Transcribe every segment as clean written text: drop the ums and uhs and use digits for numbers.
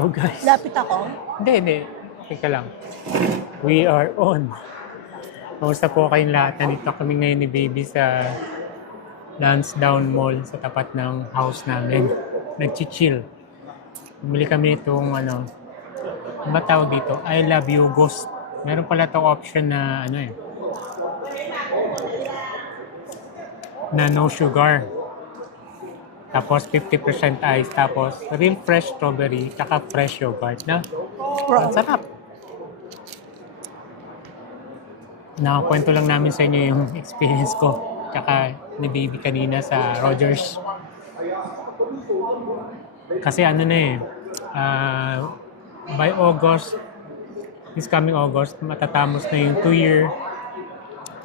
Hello guys. Lapit ako. Hindi. Teka lang. We are on. Kamusta po kayong lahat? Nandito kami ngayon ni Baby sa Lansdowne Mall sa tapat ng house namin. Nag-chill. Bumili kami itong ano ba tawag dito? I love you ghost. Meron pala itong option na na no sugar. Tapos 50% ice, tapos real fresh strawberry, tsaka fresh yogurt na. Ang sarap. Nakakwento lang namin sa inyo yung experience ko. Tsaka ni Baby kanina sa Rogers. Kasi by August, this coming August, matatapos na yung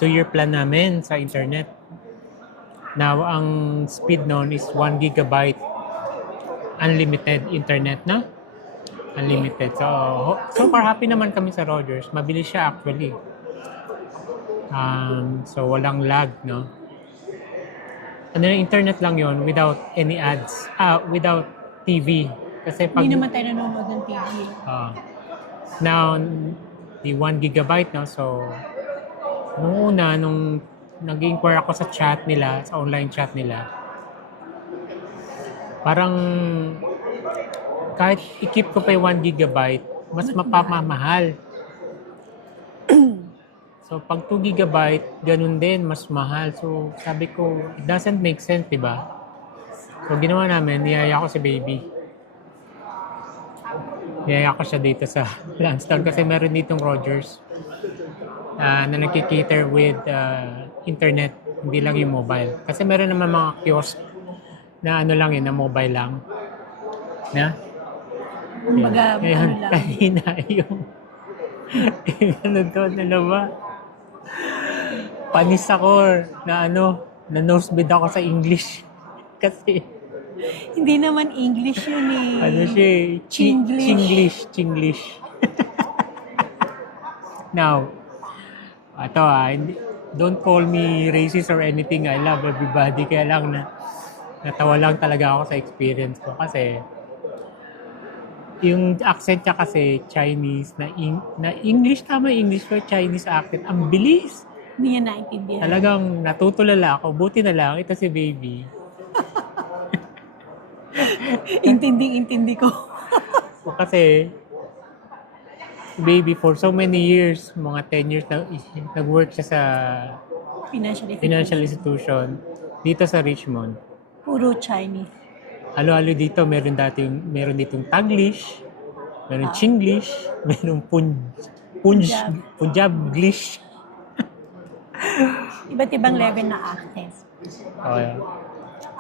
2-year plan namin sa internet. Now, ang speed noon is 1 gigabyte unlimited internet na. Unlimited. So far happy naman kami sa Rogers. Mabilis siya actually. So, walang lag, no? Internet lang yon without any ads. Without TV. Kasi pag... Hindi naman tayo nanonood ng TV. Now, the 1 gigabyte, no? So, nung nag-inquire ako sa chat nila, sa online chat nila, parang kahit i-keep ko pa yung 1 gigabyte, mas mapamahal. So, pag 2 gigabyte, ganun din, mas mahal. So, sabi ko, it doesn't make sense, diba? So, ginawa namin, niyaya ko si Baby. Niyaya ko siya dito sa Lansdowne kasi meron ditong Rogers na nagkikater with internet, hindi lang yung mobile. Kasi meron naman mga kiosk na na mobile lang. Na? Kumbaga, Ayan, lang. kanina yung panis ako na nosebleed ako sa English. Kasi Hindi naman English yun eh. siya Chinglish. Chinglish. Now, don't call me racist or anything. I love everybody. Kaya lang natawa lang talaga ako sa experience ko. Kasi, yung accent niya kasi Chinese na English, tama English or Chinese accent. Ang bilis. Hindi niya naintindihan. Talagang natutulala ako. Buti na lang, ito si Baby. Intindi ko. Kasi, Baby, for so many years, mga 10 years nag-work siya sa financial institution dito sa Richmond. Puro Chinese. Halo-halo dito, meron ditong Taglish, meron Chinglish, meron Punjablish. Iba't ibang level na accent. Okay.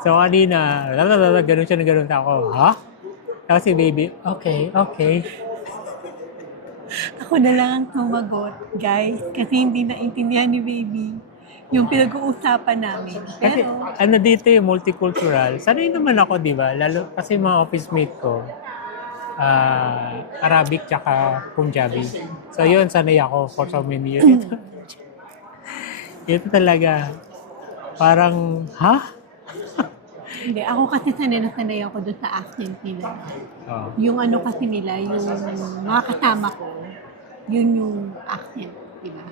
So, kanina, ganun siya na ganun ako. Ha? Tapos si Baby, okay. Ako na lang ang tumagot, guys, kasi hindi naintindihan ni Baby yung pinag-uusapan namin. Kasi Pero, dito yung multicultural. Sanay naman ako, di ba? Lalo kasi mga office mate ko, Arabic tsaka Punjabi. So yun, sanay ako for so many years. Ito talaga, parang, ha? hindi, ako kasi sanay ako doon sa accent nila. Oh. Yung ano kasi nila, yung mga kasama ko, yun yung accent, di ba?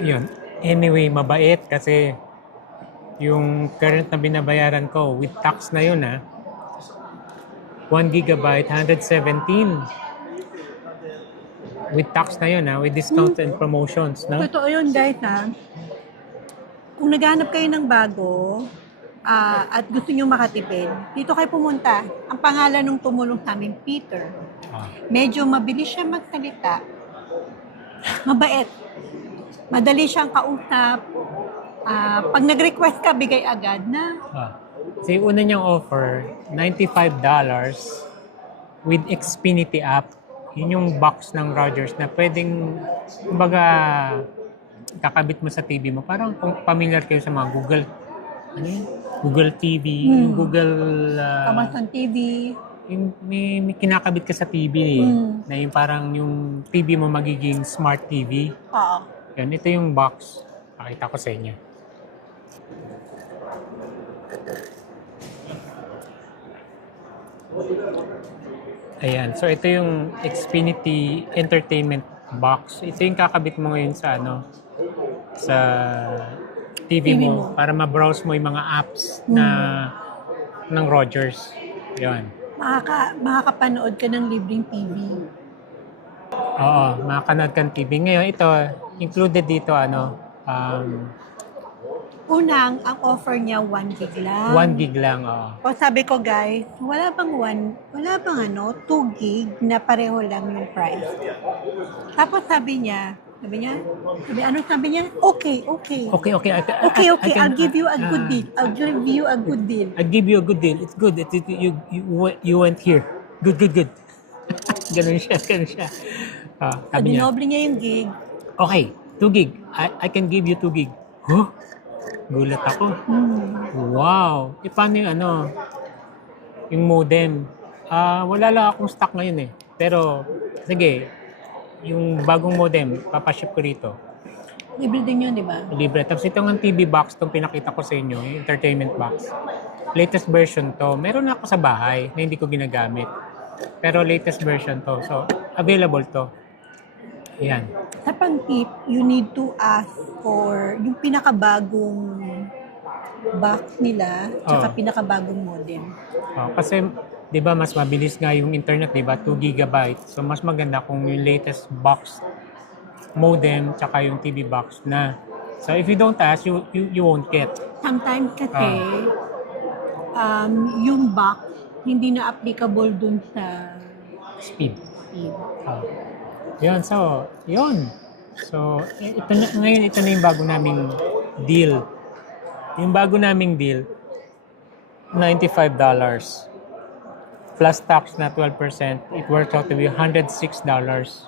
Yun. Anyway, mabait kasi yung current na binabayaran ko with tax na yun 1 gigabyte, 117. With tax na yun with discounts and promotions, no? Totoo yun, guys, ha? Kung naghahanap kayo ng bago at gusto nyo makatipid, dito kayo pumunta. Ang pangalan ng tumulong sa amin, Peter. Medyo mabilis siya magsalita. Mabait. Madali siyang kausap. Pag nag-request ka, bigay agad na. So yung una niyang offer, $95 with Xfinity app. Yun yung box ng Rogers na pwedeng, kumbaga, kakabit mo sa TV mo. Parang kung familiar kayo sa mga Google TV, yung Google... Amazon TV. Yung may kinakabit ka sa TV na yung parang yung TV mo magiging smart TV. Oo. Yan, ito yung box. Pakita ko sa inyo. Ayan. So, ito yung Xfinity Entertainment Box. Ito yung kakabit mo ngayon sa sa TV TV mo mo. para ma-browse mo yung mga apps na ng Rogers. Yan. Makakapanood ka ng libreng TV. Oo, makakanood kang TV. Ngayon, ito, included dito, Unang, ang offer niya 1 gig lang. 1 gig lang, oo. O sabi ko, guys, wala bang 2 gig na pareho lang yung price. Tapos sabi niya, okay. Okay. Okay, I'll give you a good deal. I'll give you a good deal. I'll give you a good deal. It's good. You went here. Good. Ganun siya. Sabi niya, Dinoble niya yung gig. okay, 2 gig. I can give you 2 gig. Huh? Gulat ako. Wow. Paano yung yung modem? Wala lang akong stock ngayon eh. Pero, sige, yung bagong modem, papaship ko rito. Libre din yun, di ba? Libre. Tapos ito ng TV box, itong pinakita ko sa inyo, yung entertainment box. Latest version to. Meron na ako sa bahay na hindi ko ginagamit. Pero latest version to. So, available to. Ayan. Sa pang-tip, you need to ask for yung pinakabagong box nila, tsaka pinakabagong modem. Kasi, di ba, mas mabilis nga yung internet, di ba? 2 gigabyte. So, mas maganda kung yung latest box modem, tsaka yung TV box na. So, if you don't ask, you won't get. Sometimes kasi, yung box, hindi na applicable dun sa Speed. speed. Yun, so, yun. So, ngayon, ito na yung bago naming deal. Yung bago naming deal, $95. Plus tax na 12%, it works out to be $106.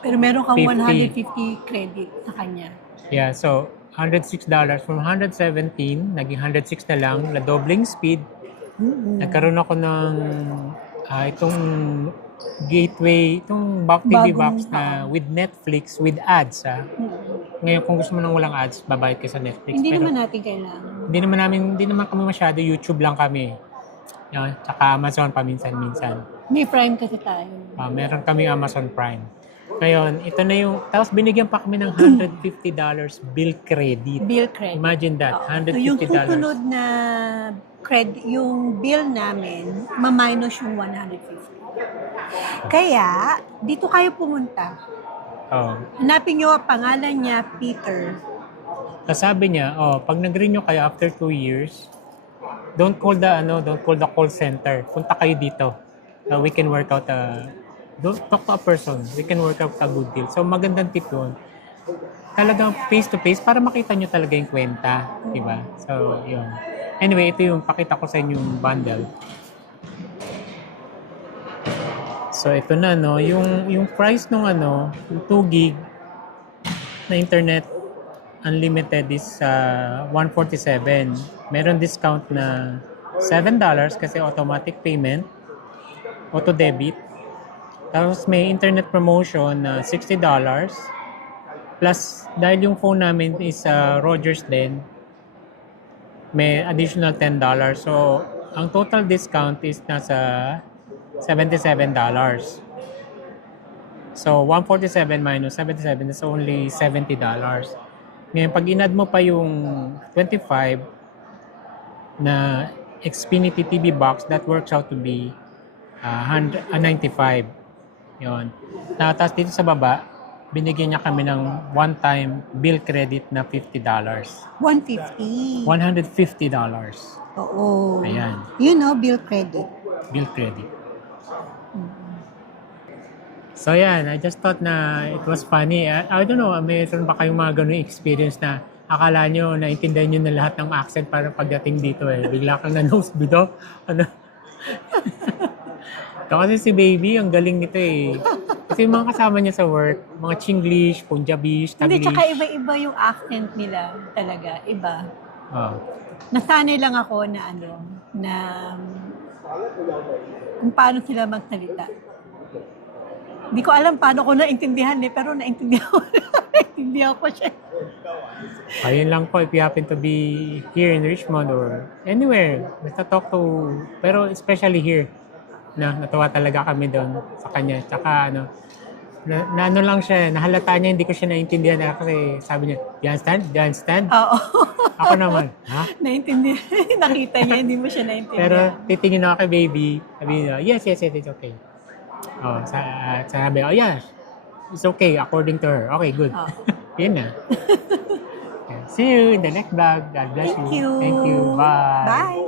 Pero meron kang 50. 150 credit sa kanya. Yeah, so, $106 from 117, naging 106 na lang, na dobling speed. Nagkaroon ako ng itong gateway, itong TV box na with Netflix, with ads. Ngayon, kung gusto mo nang walang ads, babayad ka sa Netflix. Hindi Pero naman natin kailangan. hindi naman kami masyado, YouTube lang kami. Yan, tsaka Amazon paminsan-minsan. May Prime kasi tayo. Meron kami Amazon Prime. Ngayon, ito na yung, tapos binigyan pa kami ng $150 bill credit. Bill credit. Imagine that, $150. So yung susunod na credit, yung bill namin, ma-minus yung 150. Kaya, dito kayo pumunta. Hanapin nyo, pangalan niya, Peter. Sabi niya, pag nag-renew kayo after 2 years, don't call the call center. Punta kayo dito. We can work out don't talk to a person. We can work out a good deal. So magandang tip yun. Talagang face to face para makita nyo talaga yung kwenta, di ba? So, yun. Anyway, ito yung pakita ko sa inyo yung bundle. So, ito na, yung price ng yung 2 gig na internet unlimited is 147. Meron discount na $7 kasi automatic payment, auto debit. Tapos may internet promotion na $60. Plus, dahil yung phone namin is Rogers din, may additional $10. So, ang total discount is nasa $77. So, 147 minus 77 is only $70. Ngayon, pag inad mo pa yung 25 na Xfinity TV box, that works out to be 95. Yun. Tapos dito sa baba, binigyan niya kami ng one-time bill credit na $50. 150. $150. Oo. Ayan. Bill credit. Bill credit. So yan, I just thought na it was funny. I don't know, mayroon ba kayong mga ganung experience na akala nyo, naintindihan nyo na lahat ng accent para pagdating dito Bigla kang na-nosebleed Kasi si baby, ang galing nito Kasi yung mga kasama niya sa work, mga Chinglish, Punjabish, Taglish. Hindi, tsaka iba-iba yung accent nila talaga. Iba. Nasanay lang ako na kung paano sila magsalita. Hindi ko alam paano ko naintindihan pero naintindihan ko siya. Ayun lang po, if you happen to be here in Richmond or anywhere, basta talk to, pero especially here, natuwa talaga kami doon sa kanya. Tsaka na ano lang siya, nahalata niya, hindi ko siya naintindihan kasi sabi niya, "Do you understand? Do you understand?" Oo. Ako naman, ha? Naintindihan. Nakita niya, hindi mo siya naintindihan. Pero titingin ako kay baby, sabi niya, yes, it's okay. Oh, sabi, oh yeah, it's okay according to her. Okay, good. Oh. Yun na. See you in the next vlog. God bless Thank you. you. Thank you. Bye. Bye.